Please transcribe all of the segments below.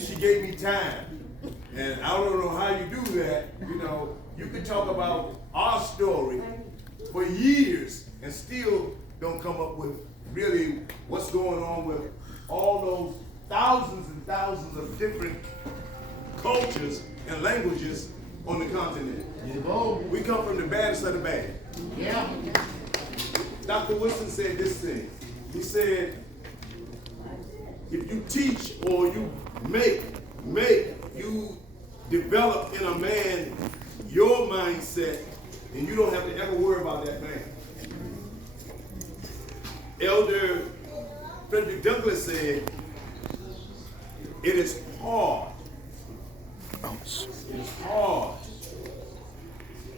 and she gave me time. And I don't know how you do that. You know, you could talk about our story for years and still don't come up with really what's going on with all those thousands and thousands of different cultures and languages on the continent. We come from the baddest of the bad. Yeah. Dr. Wilson said this thing. He said, if you teach or you make, you develop in a man your mindset, and you don't have to ever worry about that man. Elder Frederick Douglass said, it is hard. It is hard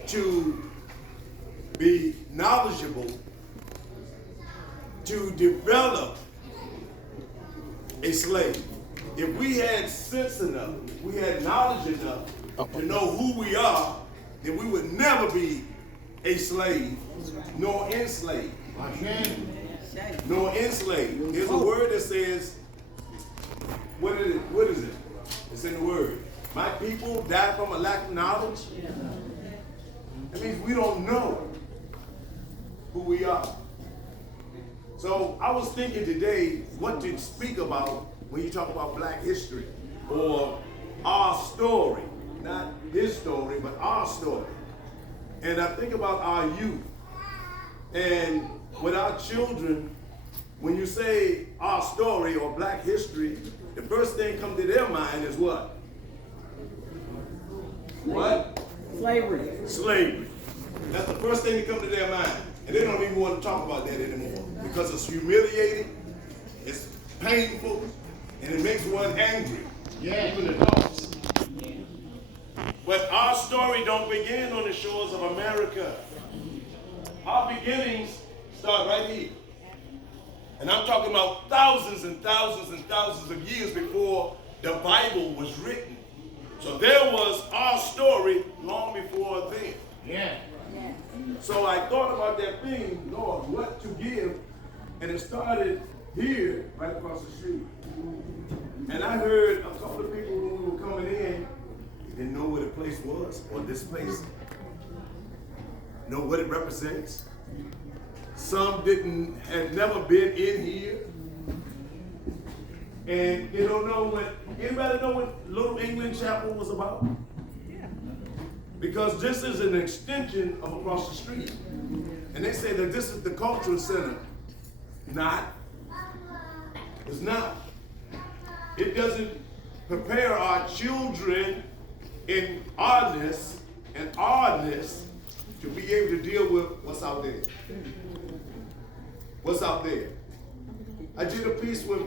to be knowledgeable, to develop a slave. If we had sense enough, we had knowledge enough to know who we are, then we would never be a slave nor enslaved. Nor enslaved. There's a word that says, what is it? It's in the word. My people die from a lack of knowledge. That means we don't know who we are. So I was thinking today what to speak about when you talk about Black history or our story. Not his story, but our story. And I think about our youth. And with our children, when you say our story or Black history, the first thing comes to their mind is what? What? Slavery. Slavery. That's the first thing that comes to their mind. And they don't even want to talk about that anymore because it's humiliating, it's painful, and it makes one angry. Yeah. Even adults. But our story don't begin on the shores of America. Our beginnings start right here. And I'm talking about thousands and thousands and thousands of years before the Bible was written. So there was our story long before then. Yeah. So I thought about that thing, Lord, what to give? And it started here, right across the street. And I heard a couple of people when we were coming in, didn't know where the place was, or this place, know what it represents. Some had never been in here. And they don't know what, anybody know what Little England Chapel was about? Because this is an extension of across the street. And they say that this is the cultural center. Not. It's not. It doesn't prepare our children in oddness and oddness to be able to deal with what's out there. What's out there? I did a piece with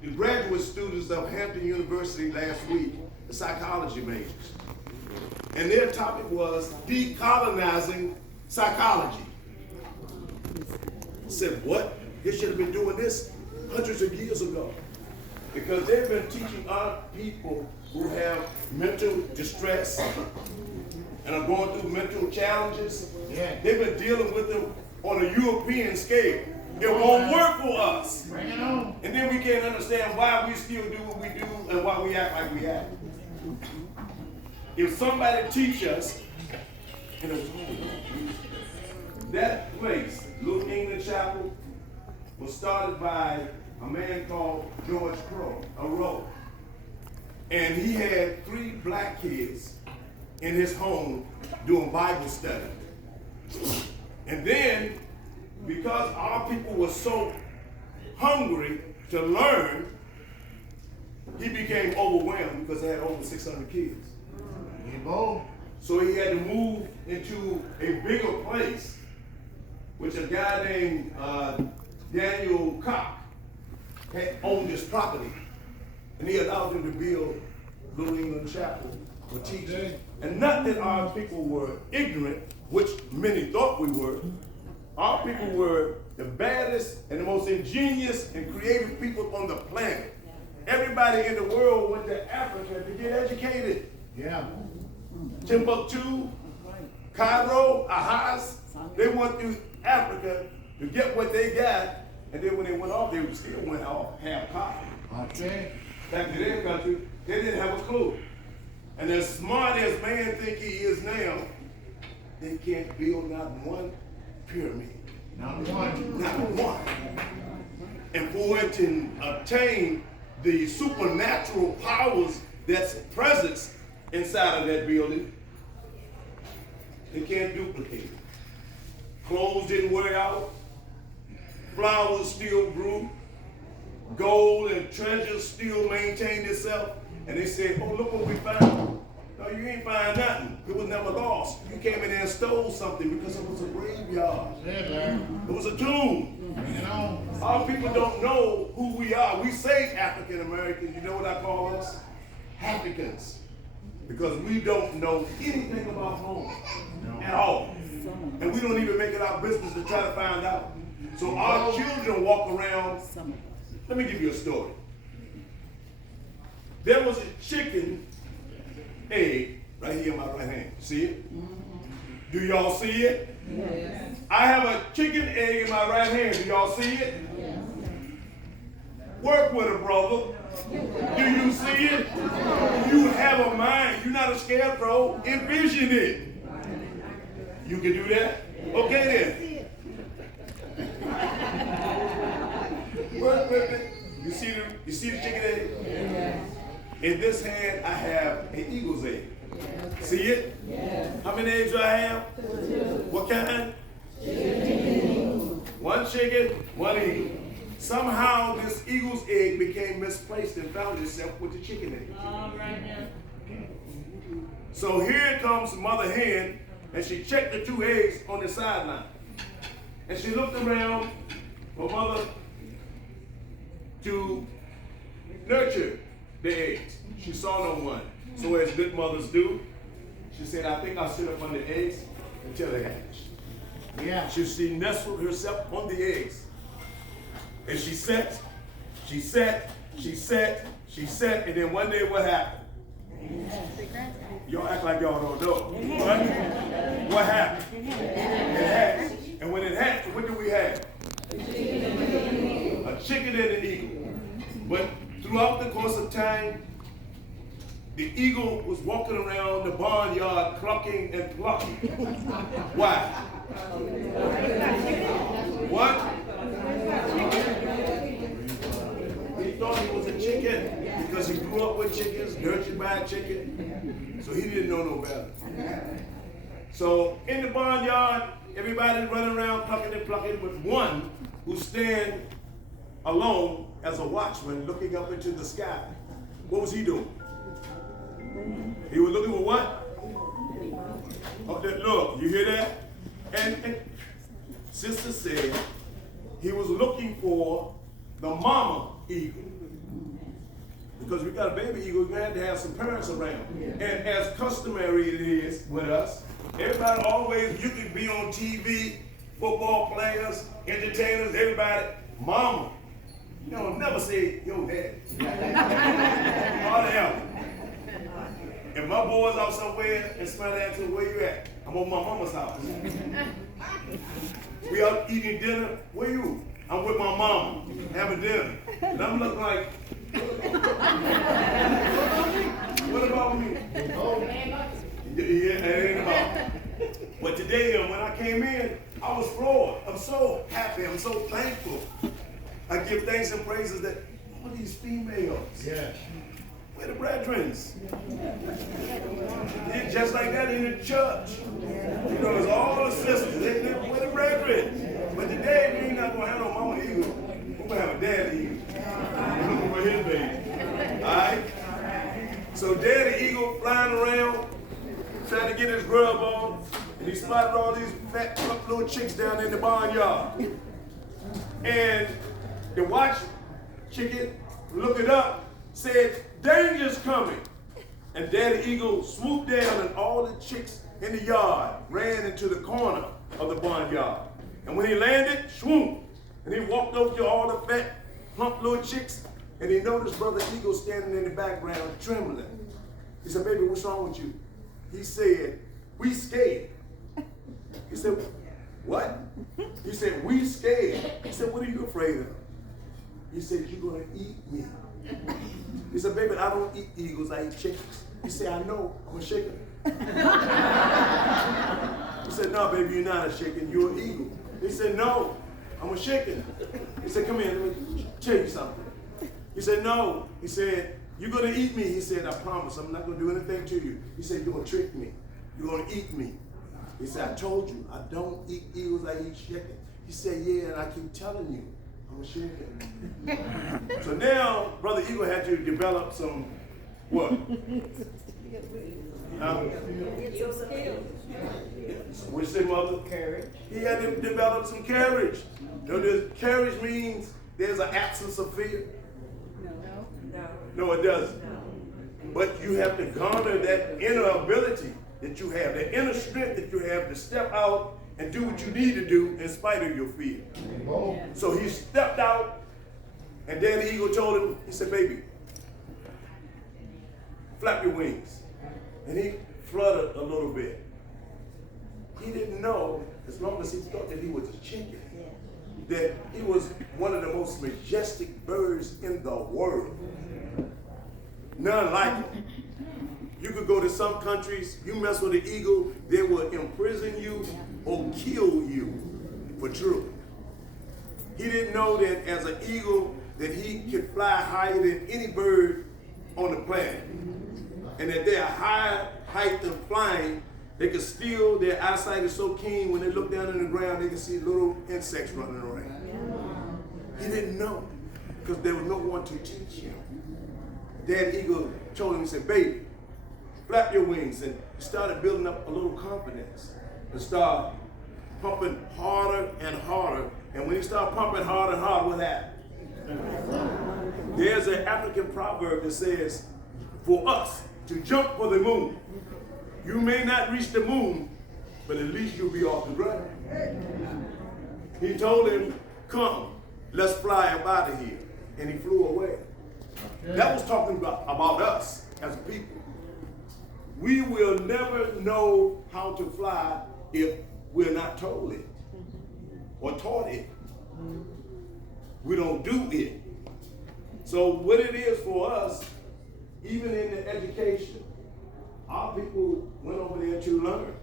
the graduate students of Hampton University last week, the psychology majors. And their topic was decolonizing psychology. I said, what? They should have been doing this hundreds of years ago. Because they've been teaching our people who have mental distress and are going through mental challenges. Yeah. They've been dealing with them on a European scale. It won't work for us. Bring it on. And then we can't understand why we still do what we do and why we act like we act. If somebody teach us, that place, Little England Chapel, was started by a man called George Rowe. And he had 3 black kids in his home doing Bible study. And then, because our people were so hungry to learn, he became overwhelmed because they had over 600 kids. So he had to move into a bigger place, which a guy named Daniel Cock had owned this property. And he allowed them to build Little England Chapel for teaching. And not that our people were ignorant, which many thought we were. Our people were the baddest and the most ingenious and creative people on the planet. Everybody in the world went to Africa to get educated. Yeah. Timbuktu, Cairo, Ahaz, they went through Africa to get what they got, and then when they went off, they still went off half-cocked. Okay. back to their country, they didn't have a clue. And as smart as man think he is now, they can't build not one pyramid. Not one. Not one. And for it to attain the supernatural powers that's present inside of that building, they can't duplicate it. Clothes didn't wear out. Flowers still grew. Gold and treasures still maintained itself. And they said, oh, look what we found. No, you ain't find nothing. It was never lost. You came in there and stole something because it was a graveyard. It was a tomb. Our people don't know who we are. We say African Americans. You know what I call us? Africans. Because we don't know anything about home at all. And we don't even make it our business to try to find out. So our children walk around. Let me give you a story. There was a chicken egg right here in my right hand. See it? Do y'all see it? Yes. I have a chicken egg in my right hand. Do y'all see it? Yes. Work with it, brother. Do you see it? You have a mind. You're not a scarecrow. Envision it. You can do that? Okay then. Work with it. You see the chicken egg? Yes. In this hand, I have an eagle's egg. Yes. See it? Yes. How many eggs do I have? 2. What kind? Chicken. 1 chicken, 1 eagle. Somehow this eagle's egg became misplaced and found itself with the chicken egg. All right now. So here comes Mother Hen, and she checked the 2 eggs on the sideline. And she looked around for Mother to nurture the eggs. She saw no one. So as good mothers do, she said, I think I'll sit up on the eggs until they hatch. Yeah. She nestled herself on the eggs. And she sat, and then one day what happened? Y'all act like y'all don't know. What happened? It hatched. And when it hatched, what do we have? A chicken and an eagle. But throughout the course of time, the eagle was walking around the barnyard clucking and plucking. Why? What? He thought he was a chicken because he grew up with chickens, nurtured by a chicken. So he didn't know no better. So in the barnyard, everybody's running around clucking and plucking with one who stand alone as a watchman looking up into the sky. What was he doing? He was looking for what? Oh, look, you hear that? And sister said he was looking for the mama eagle. Because we got a baby eagle, we had to have some parents around. And as customary it is with us, everybody always, you can be on TV, football players, entertainers, everybody, mama. You don't never say, yo, dad. Hardly ever. If my boys out somewhere and somebody asks me, where you at? I'm on my mama's house. We out eating dinner, where you? I'm with my mama, having dinner. And I'm looking like, what about me? Oh, yeah, it ain't about. But today, when I came in, I was floored. I'm so happy, I'm so thankful. I give thanks and praises that all these females, we're the brethren. It's just like that in the church. You know, it's all the sisters, we're the brethren. But today, we ain't not going to have no mama eagle. We're going to have a daddy eagle. We're looking for his baby. All right? So daddy eagle flying around, trying to get his grub on, and he spotted all these fat little chicks down in the barnyard. And the watch chicken, looking up, said, danger's coming. And Daddy Eagle swooped down and all the chicks in the yard ran into the corner of the barnyard. And when he landed, swoop, and he walked over to all the fat, plump little chicks, and he noticed Brother Eagle standing in the background trembling. He said, baby, what's wrong with you? He said, we scared. He said, what? He said, we scared. He said, what are you afraid of? He said, you're going to eat me. He said, baby, I don't eat eagles, I eat chickens. He said, I know, I'm a chicken. He said, no, baby, you're not a chicken, you're an eagle. He said, no, I'm a chicken. He said, come here, let me tell you something. He said, no. He said, you're going to eat me. He said, I promise, I'm not going to do anything to you. He said, you're going to trick me. You're going to eat me. He said, I told you, I don't eat eagles, I eat chicken. He said, yeah, and I keep telling you, I'm a chicken. So now, Brother Eagle had to develop some, what? What'd you say, Mother? Courage. He had to develop some courage. You know, courage means there's an absence of fear. No, it doesn't. But you have to garner that inner ability that you have, that inner strength that you have to step out and do what you need to do in spite of your fear. So he stepped out, and Daddy Eagle told him, he said, baby, flap your wings. And he fluttered a little bit. He didn't know, as long as he thought that he was a chicken, that he was one of the most majestic birds in the world. None like him. You could go to some countries, you mess with an eagle, they will imprison you or kill you for truth. He didn't know that as an eagle that he could fly higher than any bird on the planet. And that they're higher height than flying, they could still, their eyesight is so keen when they look down on the ground, they can see little insects running around. He didn't know because there was no one to teach him. Dad Eagle told him, he said, baby, flap your wings. And he started building up a little confidence and started pumping harder and harder. And when he started pumping harder and harder, what happened? There's an African proverb that says, for us to jump for the moon, you may not reach the moon, but at least you'll be off the ground. He told him, come, let's fly up out of here. And he flew away. That was talking about us as a people. We will never know how to fly if we're not told it or taught it. We don't do it. So what it is for us, even in the education, our people went over there to learn.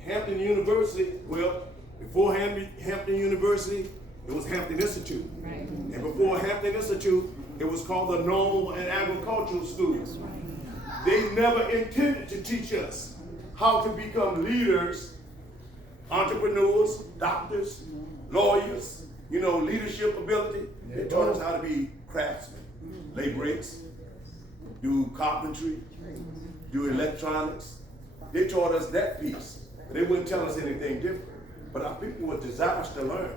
Hampton University, well, before Hampton University, it was Hampton Institute. Right. And before Hampton Institute, it was called the Normal and Agricultural Schools. Right. They never intended to teach us how to become leaders, entrepreneurs, doctors, lawyers, leadership ability. They taught us how to be craftsmen, lay bricks, do carpentry, do electronics. They taught us that piece, but they wouldn't tell us anything different. But our people were desirous to learn.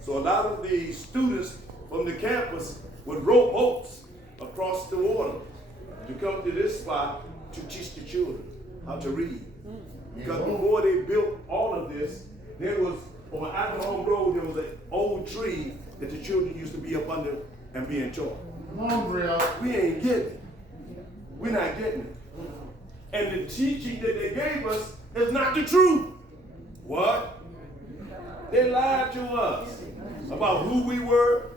So a lot of the students from the campus would row boats across the water to come to this spot to teach the children how to read. Because before they built all of this, there was, on Alcohol Road, there was an old tree that the children used to be up under and being taught. We ain't getting it. We're not getting it. And the teaching that they gave us is not the truth. What? They lied to us about who we were,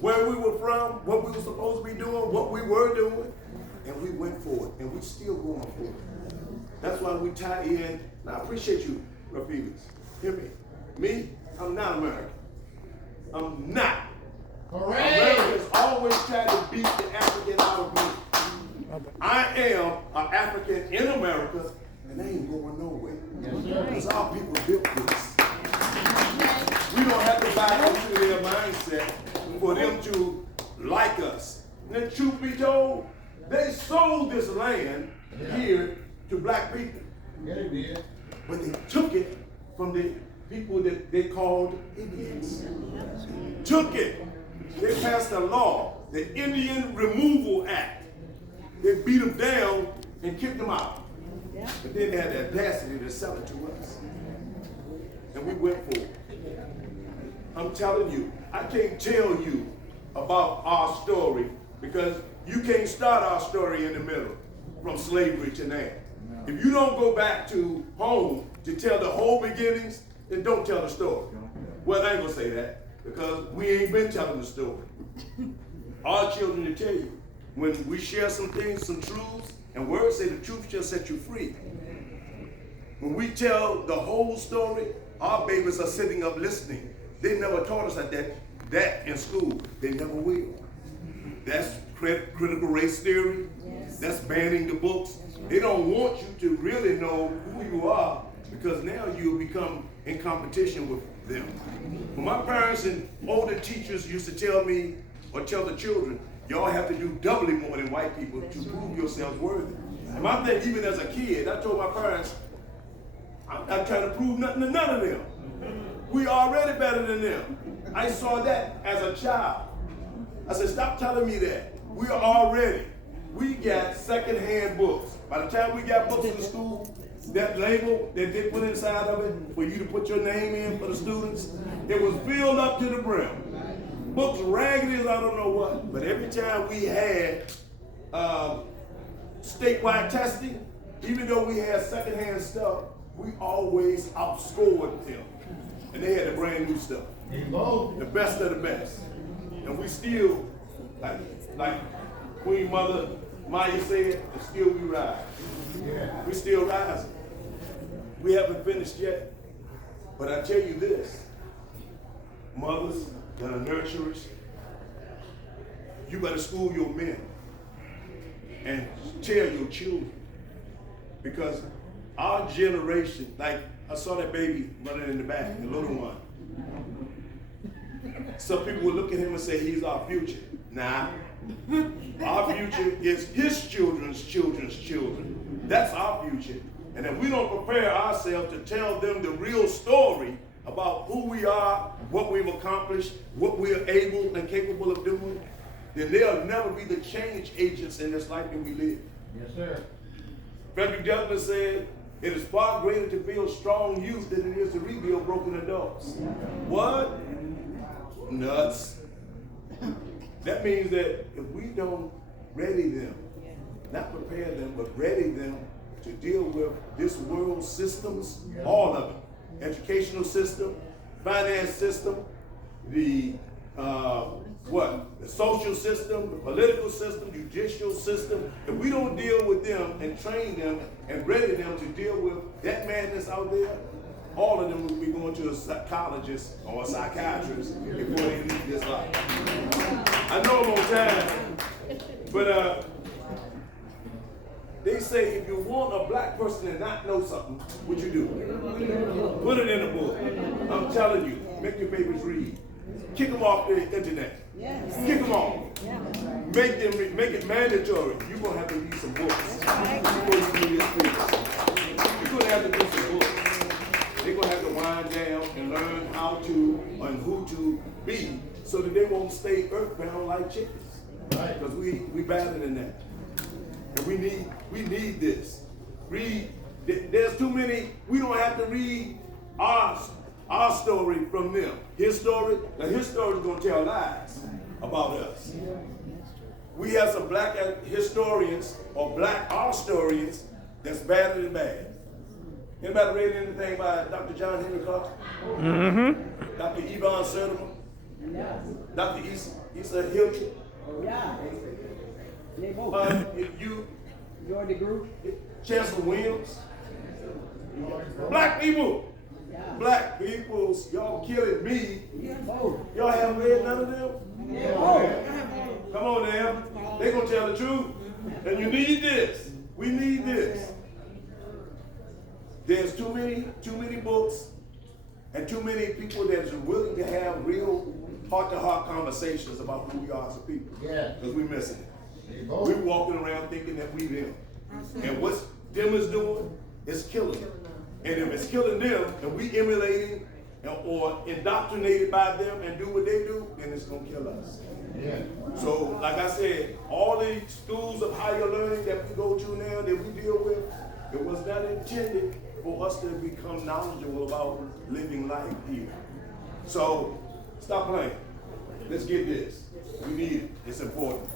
where we were from, what we were supposed to be doing, what we were doing, and we went for it, and we still going for it. That's why we tie in, and I appreciate you, Rafilis. Hear me. Me, I'm not American. I'm not. Americans always try to beat the African out of me. I am an African in America, and they ain't going nowhere. Because our people built this. We don't have to buy into their mindset for them to like us. And the truth be told, they sold this land here to black people. Yeah, they did. But they took it from the people that they called Indians. Took it. They passed a law, the Indian Removal Act. They beat them down and kicked them out. But then they had the audacity to sell it to us. And we went for it. I'm telling you, I can't tell you about our story because you can't start our story in the middle from slavery to now. If you don't go back to home to tell the whole beginnings, then don't tell the story. Well, I ain't gonna say that. because we ain't been telling the story. Our children will tell you, when we share some things, some truths, and words say the truth shall set you free. When we tell the whole story, our babies are sitting up listening. They never taught us that in school. They never will. That's critical race theory. Yes. That's banning the books. They don't want you to really know who you are, because now you become in competition with them. When my parents and older teachers used to tell me, or tell the children, y'all have to do doubly more than white people to prove yourselves worthy. And my thing, even as a kid, I told my parents, I'm not trying to prove nothing to none of them. We already better than them. I saw that as a child. I said, stop telling me that. We are already. We got secondhand books. By the time we got books in the school, that label that they put inside of it for you to put your name in for the students, it was filled up to the brim. Books raggedy as I don't know what. But every time we had statewide testing, even though we had secondhand stuff, we always outscored them. And they had the brand new stuff. The best of the best. And we still, like Queen Mother Maya said, and still we rise. We still rising. We haven't finished yet. But I tell you this, mothers that are nurturers, you better school your men and tell your children. Because our generation, like I saw that baby running in the back, the little one. Some people will look at him and say he's our future. Nah. Our future is his children's children's children. That's our future. And if we don't prepare ourselves to tell them the real story about who we are, what we've accomplished, what we're able and capable of doing, then they'll never be the change agents in this life that we live. Yes, sir. Frederick Douglass said, it is far greater to build strong youth than it is to rebuild broken adults. What? Nuts. That means that if we don't ready them, not prepare them, but ready them to deal with this world's systems, all of it, educational system, finance system, the social system, the political system, judicial system. If we don't deal with them and train them and ready them to deal with that madness out there, all of them will be going to a psychologist or a psychiatrist before they leave this life. I know I'm on time, but they say if you want a black person to not know something, what you do? Put it in a book. I'm telling you, make your babies read. Kick them off the internet. Kick them off. Make it mandatory. You're going to have to read some books before you do this thing. You're going to have to do some books. They're going to have to wind down and learn how to and who to be so that they won't stay earthbound like chickens. Because we better than that. And we need this. Read. There's too many. We don't have to read our story from them. His story is going to tell lies about us. We have some black historians or black art historians that's better than bad. Anybody read anything by Dr. John Henry Clark? Mm-hmm. Dr. Yvonne Sertima? Yeah. Dr. Issa Hilton? Yeah. You join the group? Chancellor Williams? Black people! Yeah. Black peoples, y'all killing me. Y'all haven't read none of them? Come on now. They're going to tell the truth. And you need this. We need this. There's too many books and too many people that are willing to have real heart-to-heart conversations about who we are as a people. Yeah. Because we're missing it. We're walking around thinking that we them. And what them is doing is killing them. And if it's killing them and we emulating or indoctrinated by them and do what they do, then it's going to kill us. Yeah. So, like I said, all the schools of higher learning that we go to now that we deal with, it was not intended for us to become knowledgeable about living life here. So, stop playing. Let's get this. We need it. It's important.